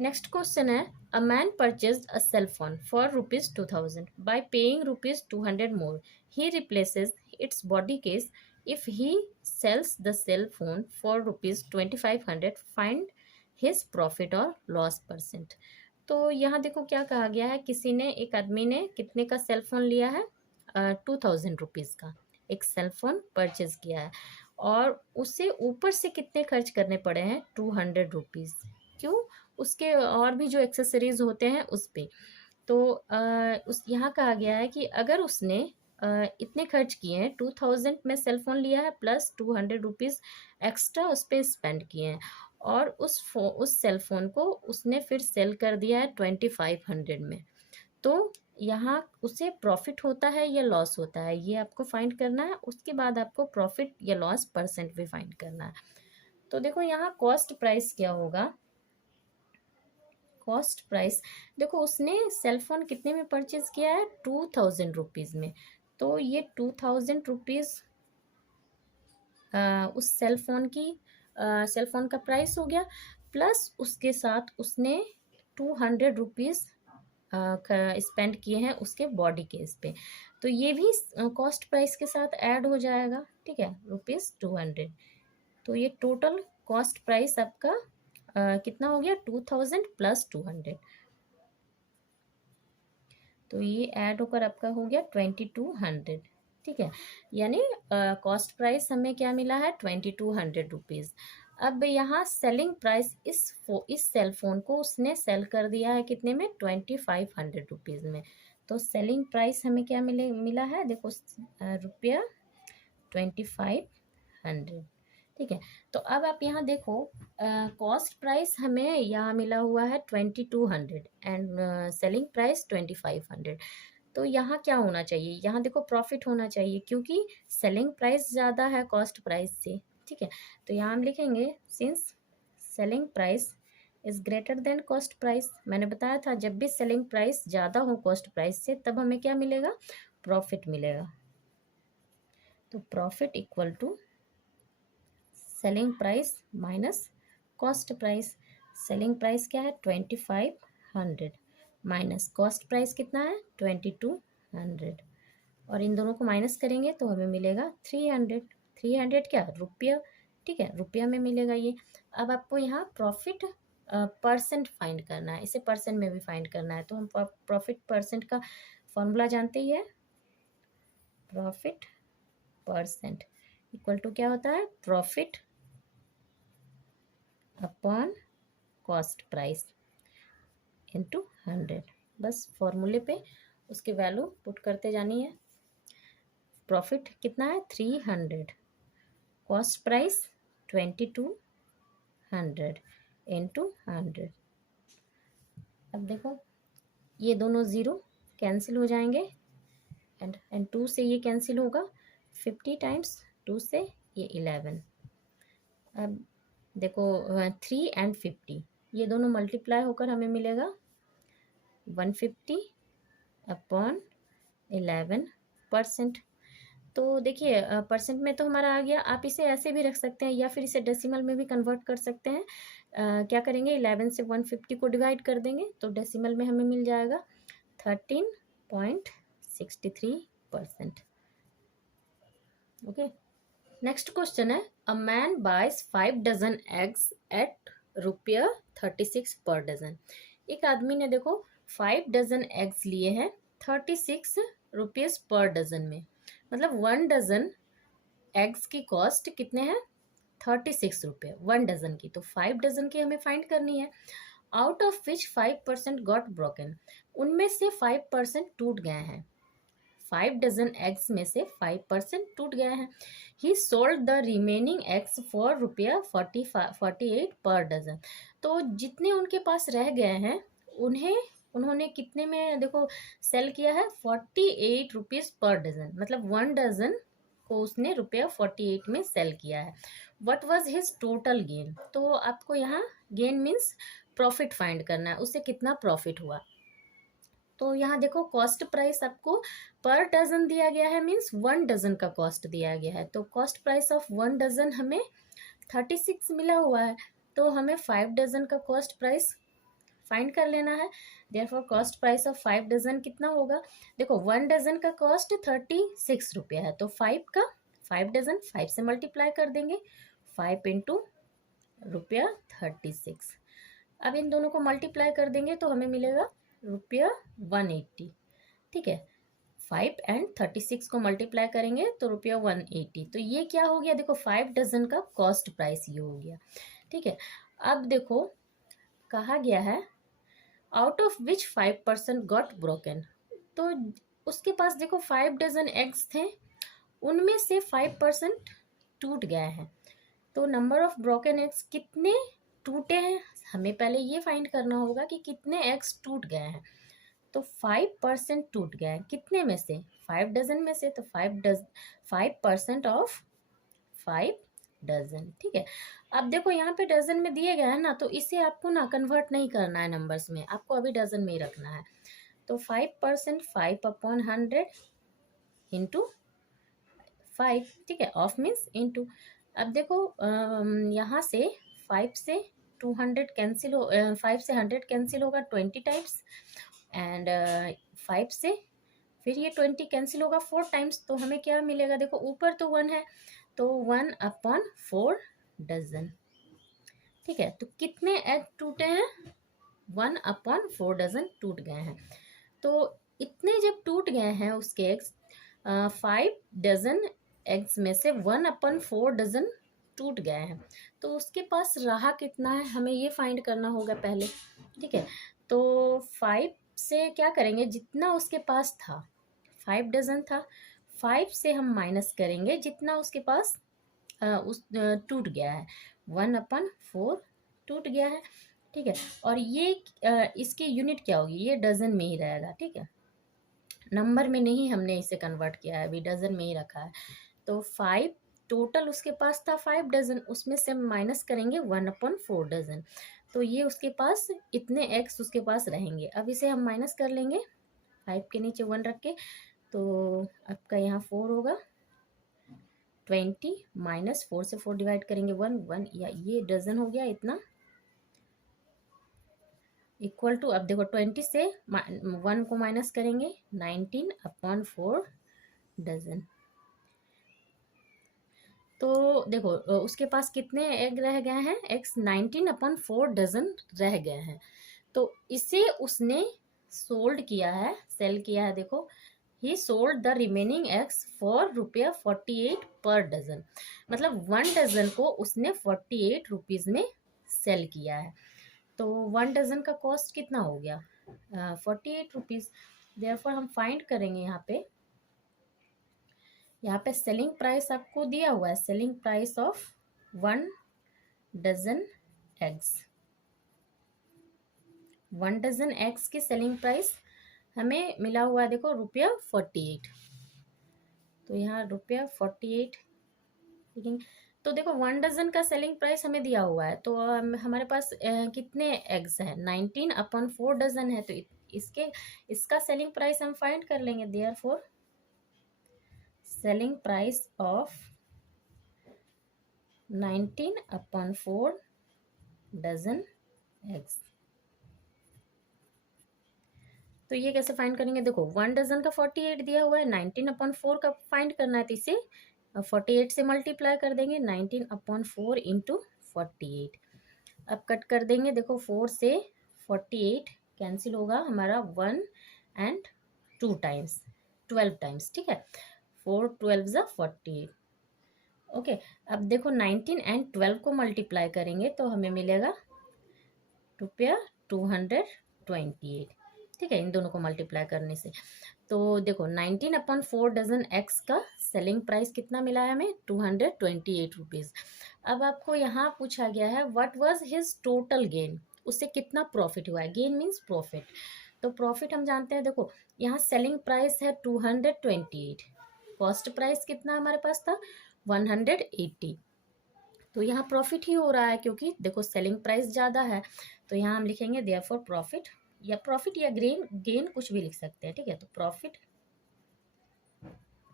Next question है, a man purchase a cell phone for ₹2000 by paying ₹200 more. He replaces its body case. If he sells the cell phone for ₹2500, find his profit और loss percent. तो यहाँ देखो क्या कहा गया है, किसी ने, एक आदमी ने कितने का सेल फोन लिया है, 2000 रुपीज़ का एक सेल फोन परचेज किया है, और उसे ऊपर से कितने खर्च करने पड़े हैं, 200 रुपीज़. क्यों? उसके और भी जो एक्सेसरीज होते हैं उस पे. तो उस यहाँ कहा गया है कि अगर उसने इतने खर्च किए हैं, 2000 में सेल फोन लिया है प्लस 200 रुपीज़ एक्स्ट्रा उस पर स्पेंड किए हैं, और उस सेल फोन को उसने फिर सेल कर दिया है 2500 में. तो यहाँ उसे प्रॉफिट होता है या लॉस होता है, ये आपको फाइंड करना है. उसके बाद आपको प्रॉफिट या लॉस परसेंट भी फाइंड करना है. तो देखो यहाँ कॉस्ट प्राइस क्या होगा. कॉस्ट प्राइस, देखो उसने सेल फोन कितने में परचेज किया है, 2000 रुपीज़ में. तो ये 2000 रुपीज़ उस सेल फोन का प्राइस हो गया, प्लस उसके साथ उसने 200 रुपीज़ स्पेंड किए हैं उसके बॉडी केस पे. तो ये भी कॉस्ट प्राइस के साथ ऐड हो जाएगा. ठीक है, ₹200. तो ये टोटल कॉस्ट प्राइस आपका कितना हो गया, 2000 प्लस 200. तो ये ऐड होकर आपका हो गया 2200. ठीक है, यानी कॉस्ट प्राइस हमें क्या मिला है, 2200 रुपीज़. अब यहाँ सेलिंग प्राइस, इस सेल फोन को उसने सेल कर दिया है कितने में, 2500 रुपीज़ में. तो सेलिंग प्राइस हमें क्या मिला है, देखो रुपया 2500. ठीक है, तो अब आप यहाँ देखो, कॉस्ट प्राइस हमें यहाँ मिला हुआ है 2200 एंड सेलिंग प्राइस 2500. तो यहाँ क्या होना चाहिए, यहाँ देखो प्रॉफिट होना चाहिए, क्योंकि सेलिंग प्राइस ज़्यादा है कॉस्ट प्राइस से. ठीक है, तो यहाँ हम लिखेंगे since selling price is greater than cost price. मैंने बताया था जब भी सेलिंग प्राइस ज़्यादा हो कॉस्ट प्राइस से, तब हमें क्या मिलेगा, प्रॉफिट मिलेगा. तो profit equal to selling price minus cost price. Selling price क्या है, 2500 माइनस कॉस्ट प्राइस कितना है, 2200. और इन दोनों को माइनस करेंगे तो हमें मिलेगा 300. 300 क्या, रुपया. ठीक है, रुपया में मिलेगा ये. अब आपको यहाँ प्रॉफिट परसेंट फाइंड करना है, इसे परसेंट में भी फाइंड करना है. तो हम प्रॉफिट परसेंट का फॉर्मूला जानते ही है. प्रॉफिट परसेंट इक्वल टू क्या होता है, profit upon cost price into 100. बस फॉर्मूले पे उसकी वैल्यू पुट करते जानी है. प्रॉफिट कितना है, 300, कॉस्ट प्राइस 2200 इंटू 100. अब देखो ये दोनों ज़ीरो कैंसिल हो जाएंगे, एंड 2 से ये कैंसिल होगा, 50 टाइम्स 2 से ये 11. अब देखो 3 एंड 50 ये दोनों मल्टीप्लाई होकर हमें मिलेगा 150 अपॉन 11%. तो देखिए परसेंट में तो हमारा आ गया. आप इसे ऐसे भी रख सकते हैं या फिर इसे डेसिमल में भी कन्वर्ट कर सकते हैं. क्या करेंगे, 11 से 150 को डिवाइड कर देंगे तो डेसिमल में हमें मिल जाएगा 13.63%. ओके, नेक्स्ट क्वेश्चन है, a man buys 5 dozen eggs at ₹36 per dozen. एक आदमी ने देखो 5 डजन एग्स लिए हैं 36 रुपीज़ पर डजन में. मतलब 1 डजन एग्स की कॉस्ट कितने हैं, 36 रुपये 1 डजन की. तो 5 डजन की हमें फाइंड करनी है. Out of which 5% got broken. उनमें से 5% टूट गए हैं. 5 डजन एग्स में से 5% टूट गए हैं. He sold the remaining eggs for ₹48 per dozen. तो जितने उनके पास रह गए हैं उन्होंने कितने में देखो सेल किया है, 48 रुपीज़ पर डजन. मतलब 1 डजन को उसने ₹48 में सेल किया है. What was his total gain. तो आपको यहाँ गेन मीन्स प्रॉफिट फाइंड करना है, उससे कितना प्रॉफिट हुआ. तो यहाँ देखो कॉस्ट प्राइस आपको पर डजन दिया गया है, मीन्स 1 डजन का कॉस्ट दिया गया है. तो कॉस्ट प्राइस ऑफ 1 डजन हमें 36 मिला हुआ है. तो हमें 5 डजन का कॉस्ट प्राइस फाइंड कर लेना है। Therefore cost price of 5 dozen कितना होगा? देखो 1 डजन का कॉस्ट 36 रुपया है, तो 5 डजन 5 से मल्टीप्लाई कर देंगे, 5 इंटू रुपया 36। अब इन दोनों को मल्टीप्लाई कर देंगे तो हमें मिलेगा रुपया 180। ठीक है, 5 एंड 36 को मल्टीप्लाई करेंगे तो रुपया 180। तो ये क्या हो गया? देखो 5 डजन का कॉस्ट प्राइस ये हो गया। ठीक है, अब देखो कहा गया है out of which 5% got broken. तो उसके पास देखो 5 डजन एग्स थे, उनमें से 5% टूट गए हैं। तो नंबर ऑफ ब्रोकन एग्स कितने टूटे हैं, हमें पहले ये फाइंड करना होगा कि कितने एग्स टूट गए हैं। तो 5% टूट गए हैं, कितने में से? 5 डजन में से। तो 5% ऑफ 5 डजन। ठीक है, अब देखो यहाँ पे डजन में दिए गए हैं ना, तो इसे आपको ना कन्वर्ट नहीं करना है नंबर्स में, आपको अभी डजन में ही रखना है। तो 5% 5/100 इंटू 5। ठीक है, ऑफ मीन्स इंटू। अब देखो यहाँ से 5 से 200 कैंसिल हो, 5 से 100 कैंसिल होगा 20 टाइम्स, एंड 5 से फिर ये 20 कैंसिल होगा 4 टाइम्स। तो हमें क्या मिलेगा? देखो ऊपर तो 1 है, तो 1/4 डजन। ठीक है, तो कितने एग टूटे हैं? 1/4 डजन टूट गए हैं। तो इतने जब टूट गए हैं उसके एग्स, 5 डजन एग्स में से 1/4 डजन टूट गए हैं, तो उसके पास रहा कितना है, हमें ये फाइंड करना होगा पहले। ठीक है, तो 5 से क्या करेंगे, जितना उसके पास था 5 डजन था, 5 से हम माइनस करेंगे जितना उसके पास टूट गया है, 1/4 टूट गया है। ठीक है, और ये इसकी यूनिट क्या होगी? ये डजन में ही रहेगा। ठीक है, नंबर में नहीं हमने इसे कन्वर्ट किया है, अभी डजन में ही रखा है। तो 5 टोटल उसके पास था 5 डजन, उसमें से हम माइनस करेंगे 1/4 डजन, तो ये उसके पास इतने एक्स उसके पास रहेंगे। अब इसे हम माइनस कर लेंगे, 5 के नीचे 1 रख के, तो आपका यहाँ 4 होगा, 20 माइनस 4 से 4 डिवाइड करेंगे 1 या ये डजन हो गया इतना, इक्वल टू, अब देखो 20 से 1 को माइनस करेंगे 19/4 डजन। तो देखो उसके पास कितने एग रह गए हैं? एक्स 19/4 डजन रह गए हैं। तो इसे उसने सोल्ड किया है, सेल किया है। देखो ही sold the remaining eggs for रुपया 48 पर डजन, मतलब 1 डजन को उसने 48 रुपीज में सेल किया है। तो 1 डजन का कॉस्ट कितना हो गया? 48 रुपीज। देयरफॉर हम फाइंड करेंगे यहाँ पे सेलिंग प्राइस आपको दिया हुआ है, selling price of 1 dozen eggs. 1 dozen eggs की सेलिंग प्राइस हमें मिला हुआ है, देखो रुपया 48। तो यहाँ रुपया 48। तो देखो 1 डजन का सेलिंग प्राइस हमें दिया हुआ है, तो हमारे पास कितने एग्स हैं? 19/4 डजन है, तो इसका सेलिंग प्राइस हम फाइंड कर लेंगे। Therefore selling price of 19/4 dozen eggs. तो ये कैसे फाइंड करेंगे? देखो 1 डजन का 48 दिया हुआ है, 19/4 का फाइंड करना है, तो इसे 48 से मल्टीप्लाई कर देंगे, 19/4 इंटू 48। अब कट कर देंगे, देखो 4 से 48 कैंसिल होगा हमारा 1 एंड 2 टाइम्स, 12 टाइम्स। ठीक है, 4 12 48। ओके, अब देखो 19 एंड 12 को मल्टीप्लाई करेंगे तो हमें मिलेगा रुपया 228। ठीक है, इन दोनों को मल्टीप्लाई करने से। तो देखो 19/4 डजन एक्स का सेलिंग प्राइस कितना मिला है हमें? 228 रुपीज़। अब आपको यहाँ पूछा गया है what was his total gain, उससे कितना प्रॉफिट हुआ है। गेन मीन्स प्रॉफिट, तो प्रॉफिट हम जानते हैं। देखो यहाँ सेलिंग प्राइस है 228, कॉस्ट प्राइस कितना हमारे पास था? 180। तो यहाँ प्रॉफिट ही हो रहा है, क्योंकि देखो सेलिंग प्राइस ज़्यादा है। तो यहाँ हम लिखेंगे देयरफॉर प्रॉफिट या गेन कुछ भी लिख सकते हैं। ठीक है, तो profit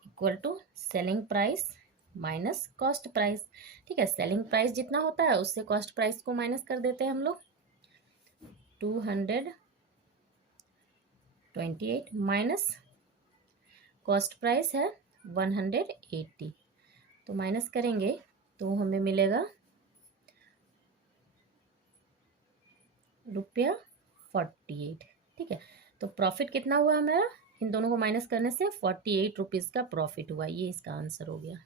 equal to selling price minus cost price. ठीक है, सेलिंग प्राइस जितना होता है उससे कॉस्ट प्राइस को माइनस कर देते हैं हम लोग। 228 माइनस कॉस्ट प्राइस है 180, तो माइनस करेंगे तो हमें मिलेगा ₹48। ठीक है, तो प्रॉफिट कितना हुआ हमारा, इन दोनों को माइनस करने से 48 रुपीज़ का प्रॉफिट हुआ। ये इसका आंसर हो गया।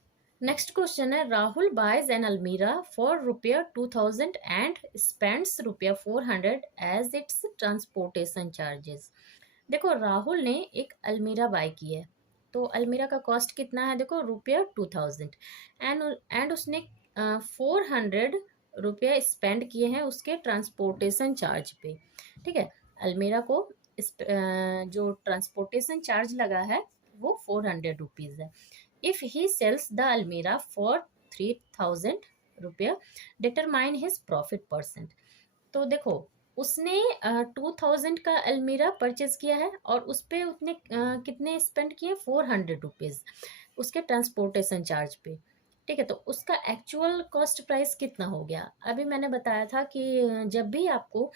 नेक्स्ट क्वेश्चन है, Rahul buys an almirah for ₹2000 and spends ₹400 as its transportation charges. देखो राहुल ने एक अलमीरा बाय की है, तो अलमीरा का कॉस्ट कितना है, देखो ₹2000 एंड उसने 400 रुपये स्पेंड किए हैं उसके ट्रांसपोर्टेशन चार्ज पे। ठीक है, अलमीरा को जो ट्रांसपोर्टेशन चार्ज लगा है वो 400 रुपीज़ है। इफ ही सेल्स द अलमीरा फॉर 3000 रुपये, डिटरमाइन हिज प्रॉफिट परसेंट। तो देखो उसने 2000 का अलमीरा परचेज किया है और उस पर उसने कितने स्पेंड किए, 400 रुपीज़ उसके ट्रांसपोर्टेशन चार्ज पे। ठीक है, तो उसका एक्चुअल कॉस्ट प्राइस कितना हो गया। अभी मैंने बताया था कि जब भी आपको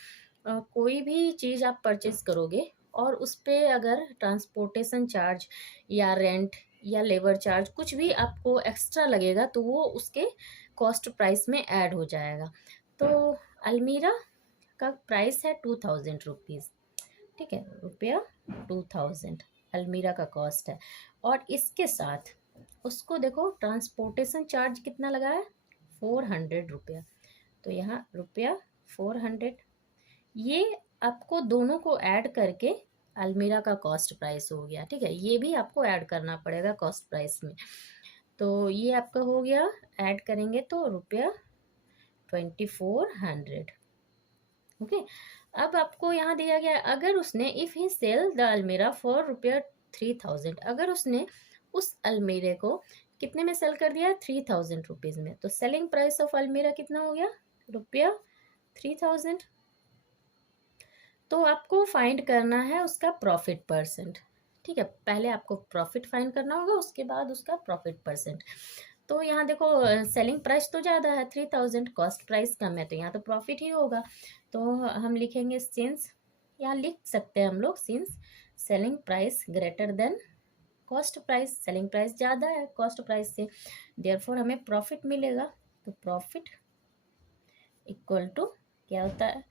कोई भी चीज़ आप परचेज करोगे और उस पर अगर ट्रांसपोर्टेशन चार्ज या रेंट या लेबर चार्ज कुछ भी आपको एक्स्ट्रा लगेगा तो वो उसके कॉस्ट प्राइस में ऐड हो जाएगा। तो अलमीरा का प्राइस है 2000 रुपीज़। ठीक है, ₹2000 अलमीरा का कॉस्ट है, और इसके साथ उसको देखो ट्रांसपोर्टेशन चार्ज कितना लगा है, 400 रुपया। तो यहाँ ₹400, ये आपको दोनों को ऐड करके अलमीरा का कॉस्ट प्राइस हो गया। ठीक है, ये भी आपको ऐड करना पड़ेगा कॉस्ट प्राइस में। तो ये आपका हो गया, ऐड करेंगे तो ₹2400। ओके, अब आपको यहाँ दिया गया अगर उसने इफ ही सेल द अलमीरा फॉर ₹3000, अगर उसने उस अलमीरे को कितने में सेल कर दिया, 3000 रुपीज़ में, तो सेलिंग प्राइस ऑफ अलमीरा कितना हो गया, ₹3000। तो आपको फाइंड करना है उसका प्रॉफिट परसेंट। ठीक है, पहले आपको प्रॉफिट फाइंड करना होगा, उसके बाद उसका प्रॉफिट परसेंट। तो यहाँ देखो सेलिंग प्राइस तो ज़्यादा है 3000, कॉस्ट प्राइस कम है, तो यहाँ तो प्रॉफिट ही होगा। तो हम लिखेंगे सिंस, यहाँ लिख सकते हैं हम लोग since selling price greater than cost price, selling price ज़्यादा है कॉस्ट प्राइस से, देयरफॉर हमें प्रॉफिट मिलेगा। तो प्रॉफिट इक्वल टू क्या होता है,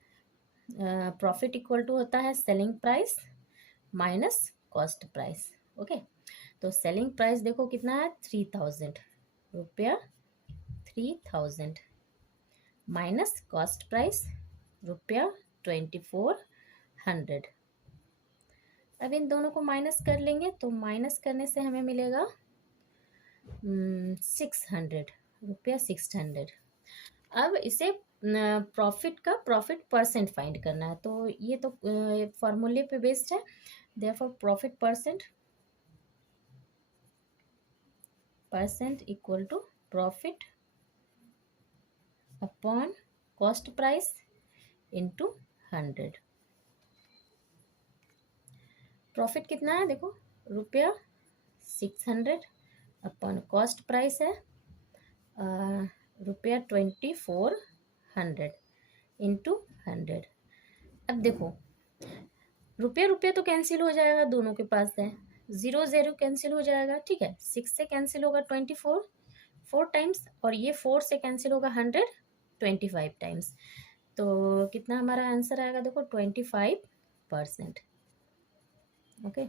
प्रॉफिट इक्वल टू होता है selling price minus cost price. Okay, तो सेलिंग प्राइस देखो कितना है, 3000 रुपया, 3000 माइनस कॉस्ट प्राइस ₹2400। अब इन दोनों को माइनस कर लेंगे, तो माइनस करने से हमें मिलेगा 600 अब इसे प्रॉफिट का प्रॉफिट परसेंट फाइंड करना है, तो ये तो फॉर्मूले पे बेस्ड है, therefore profit percent equal to profit upon cost price into 100। Profit कितना है देखो, ₹600 अपॉन कॉस्ट प्राइस है ₹2400 इंटू 100। अब देखो रुपया तो कैंसिल हो जाएगा, दोनों के पास है, 0 0 कैंसिल हो जाएगा। ठीक है, 6 से कैंसिल होगा 24 4 टाइम्स, और ये 4 से कैंसिल होगा 100 25 टाइम्स। तो कितना हमारा आंसर आएगा देखो, 25%। ओके।